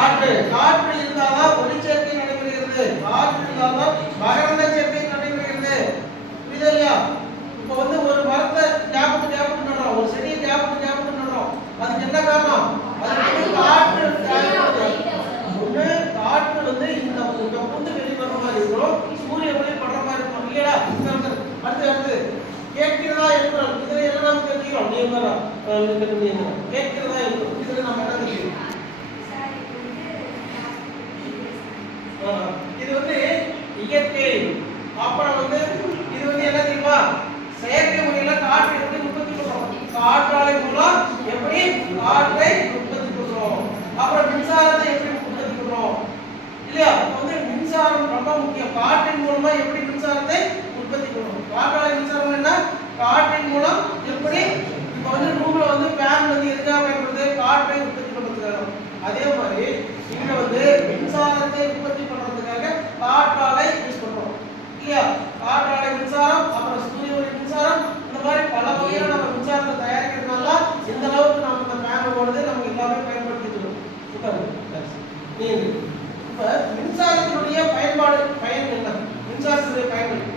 காற்று. காற்று இருந்தால்தான் ஒளிச்சேர்க்கை நடைபெறுகிறது. காற்று இருந்தால்தான் மகரந்த சேர்க்கை நடைபெறுகிறது. புரியுதா இல்லையா? இப்போ வந்து ஒரு மரத்தை கேப்புக்கு நடுறோம், ஒரு செடியை கேப்புக்கு நடுறோம். அதுக்கு என்ன காரணம்? அதுக்கு காற்று ஒண்ணு காற்று வந்து இந்த புந்து வெளிவர மாதிரி இருக்கும், சூரிய ஒளி படுற மாதிரி இருக்கும் இல்லையா? அடுத்து கேட்கிறதா இருக்கிறோம். இதுல என்ன நம்ம தெரிஞ்சுக்கிறோம்? கேட்கிறதா இருக்கிறோம். இதுல நம்ம என்ன தெரிஞ்சுக்கிறோம்? இது வந்து இயற்கை. அப்புறம் வந்து இது வந்து என்ன தெரியுமா? செயற்கை முறையில காற்றை எப்படி உற்பத்தி பண்றோம்? காற்றாலை மூலம் எப்படி காற்றை உற்பத்தி பண்றோம்? அப்புறம் மின்சாரத்தை எப்படி உற்பத்தி பண்றோம் இல்லையா? வந்து மின்சாரம் ரொம்ப முக்கியம். காற்றின் மூலமா எப்படி மின்சாரத்தை உற்பத்தி பண்றோம்? காற்றாலை மின்சாரம் என்ன? காற்றின் மூலம் எப்படி இப்போ வந்து ரூம்ல வந்து ஃபேன் வந்து எதுக்காக பயன்படுது? காற்றை உற்பத்தி பண்றதுக்காக. அதே மாதிரி இங்க வந்து மின்சாரத்தை உற்பத்தி பண்றதுக்காக காற்றாலை யூஸ் பண்றோம் இல்லையா? காற்றாலை மின்சாரம், அப்புறம் சூரிய ஒளி மின்சாரம், இந்த மாதிரி பல வகையான நம்ம மின்சாரத்தை தயாரிக்கிறதுனால இந்த அளவுக்கு நம்ம இந்த ஃபேன் ஓடுது, நம்ம எல்லாமே பயன்படுத்திக்கிறோம். இப்ப மின்சாரத்தினுடைய பயன் என்ன? மின்சாரத்தினுடைய பயன்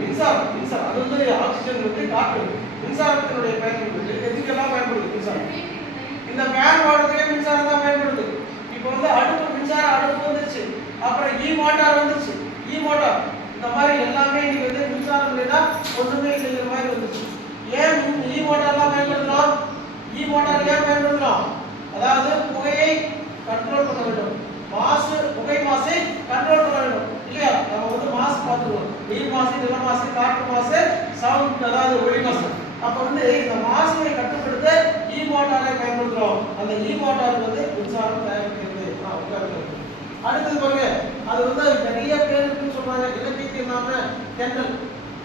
மின்சாரம் அது வந்து ஆக்சிஜன் வந்து காற்று. மின்சாரத்தினுடைய பயன் எதுக்கெல்லாம் பயன்படுது மின்சாரம்? இந்த ஃபேன் ஓடுறதுக்கே மின்சாரம் தான் பயன்படுது. இப்போ வந்து அடுப்பு, மின்சார அடுப்பு வந்துருச்சு, அப்புறம் மோட்டார் வந்துருச்சு. மோட்டார் இந்த மாதிரி எல்லாமே இன்னைக்கு வந்து மின்சாரம் இல்லைன்னா ஒன்றுமே இல்லைங்கிற மாதிரி வந்துருச்சு. ஏன் மோட்டார்லாம் பயன்படுத்தலாம்? மோட்டார் ஏன் பயன்படுத்தலாம்? அதாவது புகையை கண்ட்ரோல் பண்ண வேண்டும், புகை மாசை கண்ட்ரோல் பண்ண வேண்டும் இல்லையா? நம்ம வந்து மாசு பார்த்துருவோம், நீர் மாசு, நில மாசு, காற்று மாசு, சவுண்ட் அதாவது ஒளி மாசு. அப்ப வந்து இந்த மாசுவை கட்டுப்படுத்த மோட்டாரை பயன்படுத்துறோம். அந்த மோட்டார் வந்து மின்சாரம் தயாரிக்கிறது. அடுத்தது பாருங்க, அது வந்து நிறைய பேர் இருக்குன்னு சொல்றாங்க. இலக்கியத்தை நாம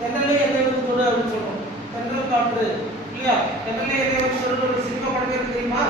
தென்னலே எண்ணெய் வந்து தொடு அப்படின்னு சொல்றோம். தென்றல் காற்று இல்லையா? தென்னலே எண்ணெய் வந்து சொல்ற ஒரு சினிமா படமே இருக்கு தெரியுமா?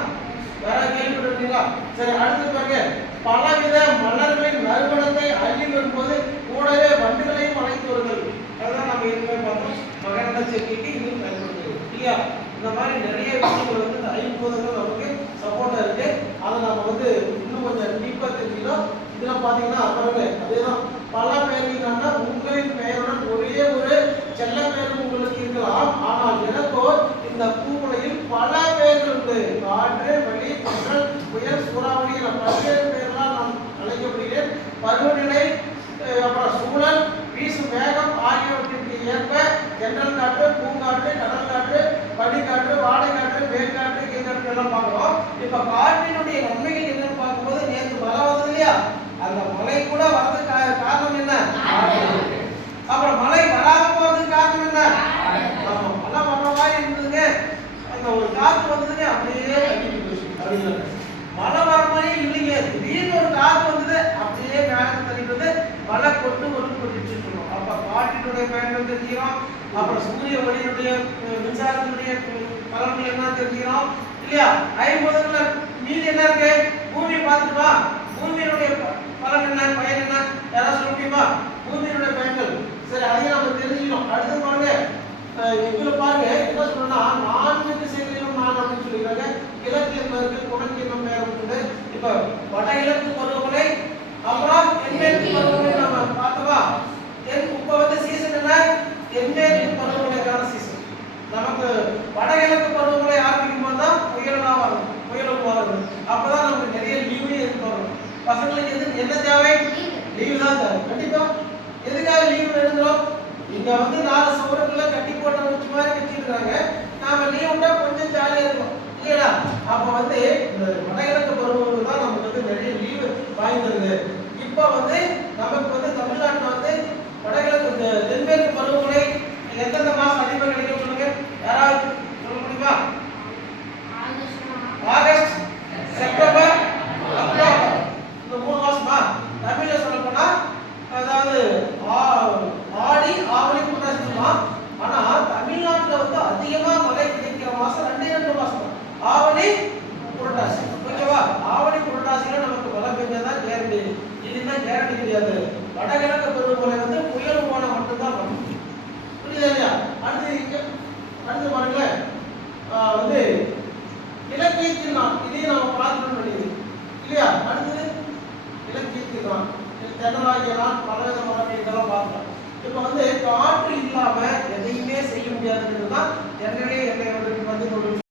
வேற கேள்விப்பட்டிருக்கீங்களா? சரி, அடுத்து பாருங்க, பலவித மலர்களின் நறுமணத்தை அள்ளி வரும்போது கூடவே வண்டுகளையும் அழைத்து வருதல். அதுதான் நம்ம ஏற்கனவே பார்த்தோம், மகரந்த சேர்க்கைக்கு இது பயன்படுத்துது இல்லையா? இந்த மாதிரி நிறைய விஷயங்கள் வந்து இந்த ஐம்பூதங்கள் நமக்கு சப்போர்ட்டா இருக்கு. அதை நம்ம வந்து இன்னும் கொஞ்சம் டீப்பா தெரிஞ்சுக்கணும். இதுல பாத்தீங்கன்னா பாருங்க, அதேதான் பல பெயர்கள்னா உங்களின் பெயருடன் ஒரே ஒரு செல்ல பெயரும் உங்களுக்கு இருக்கலாம். ஆனால் எனக்கோ இந்த பூவுலையில் பல பெயர்கள் உண்டு. காற்று, வழி, தென்றல், புயல், சூறாவளி என பல்வேறு பெயர்களால் நான் அழைக்கப்படுகிறேன். பருவநிலை, அப்புறம் சூழல், வீசும் வேகம் ஆகியவற்றிற்கு ஏற்ப தென்றல் காற்று, பூங்காற்று, கடல் காற்று, பனிக்காற்று, வாடை காற்று, மேற்காற்று, கீழ்காற்று எல்லாம் பார்க்கிறோம். இப்ப காற்றினுடைய நன்மைகள் என்னன்னு பார்க்கும்போது, நேற்று மழை வந்தது இல்லையா? அந்த மழை கூட வரதுக்கு காரணம் என்ன? அப்புறம் மழை வராம போறதுக்கு காரணம் என்ன? மழை வர்ற மாதிரி இருந்ததுங்க, அந்த ஒரு காற்று வந்ததுங்க, அப்படியே அப்படின்னு மழை வர மாதிரியே இல்லைங்க. திடீர்னு ஒரு காற்று வந்தது, அப்படியே மேலே தள்ளிட்டு மழை கொண்டு கொட்டிட்டு இருக்கணும். அப்ப காற்றினுடைய பயன்கள் தெரிஞ்சுக்கிறோம். அப்புறம் சூரிய ஒளியினுடைய மின்சாரத்தினுடைய பலன்கள் என்ன தெரிஞ்சுக்கிறோம் இல்லையா? ஐம்பதுல மீதி என்ன இருக்கு? பூமியை பார்த்துட்டு வா. பூமியினுடைய பலன் என்ன, பயன் என்ன, யாராவது சொல்ல முடியுமா? பூமியினுடைய பயன்கள். சரி, அதையும் நம்ம தெரிஞ்சுக்கணும். அடுத்து பாருங்க, இதுல பாருங்க என்ன சொல்லணும்னா, 4 திசைகளிலும் நான் அப்படின்னு சொல்லிக்கிறாங்க. கிழக்கு என்பதற்கு குணக்கு நம்ம பேர் உண்டு. இப்ப வட இலக்கு பருவமழை, அப்புறம் தென்மேற்கு பருவமழை நம்ம பார்த்தவா. இப்ப வந்து சீசன் என்ன? தென்மேற்கு பருவமழைக்கான சீசன். நமக்கு வட இலக்கு பருவமழை ஆரம்பிக்கும் போது தான் புயலாம் வரும், புயலும் வரும். அப்பதான் நமக்கு நிறைய லீவே இருக்கும். பசங்களுக்கு என்ன தேவை? லீவு தான் தேவை. கண்டிப்பா எதுக்காக லீவு வேணுங்கிறோம்? இங்க வந்து 4 சவரங்களை கட்டி போட்ட வச்சு மாதிரி கட்டிருக்காங்க. நாம லீவ் விட்டா கொஞ்சம் ஜாலியா இருக்கும் இல்லையா? அப்ப வந்து இந்த வடகிழக்கு பருவமழை தான் நமக்கு வந்து நிறைய லீவு வாங்கி தருது. இப்ப வந்து நமக்கு வந்து தமிழ்நாட்டுல வந்து வடகிழக்கு தென்மேற்கு பருவமழை எந்தெந்த மாசம் அதிகமாக கிடைக்கும் சொல்லுங்க, யாராவது சொல்ல முடியுமா? ஆகஸ்ட், செப்டம்பர், அக்டோபர், இந்த 3 மாசமா? தமிழ்ல சொல்ல போனா அதாவது ஆடி, ஆவணி, புரட்டாசி சொல்லலாம். ஆனா தமிழ்நாட்டுல வந்து அதிகமா மழை கிடைக்கிற மாசம் 2 மாசம் தான், ஆவணி, புரட்டாசி. ஓகேவா? ஆவணி, புரட்டாசியில நமக்கு மழை பெய்ஞ்சதான் கேரண்டி. இல்லைன்னா கேரண்டி கிடையாது. வடகிழக்கு பருவமழை வந்து புயல் போன மட்டும்தான் வரும். புரியுதா இல்லையா? இப்போ வந்து காற்று இல்லாம எதையுமே செய்ய முடியாதுன்றது தான் ஜெனரலே என்னை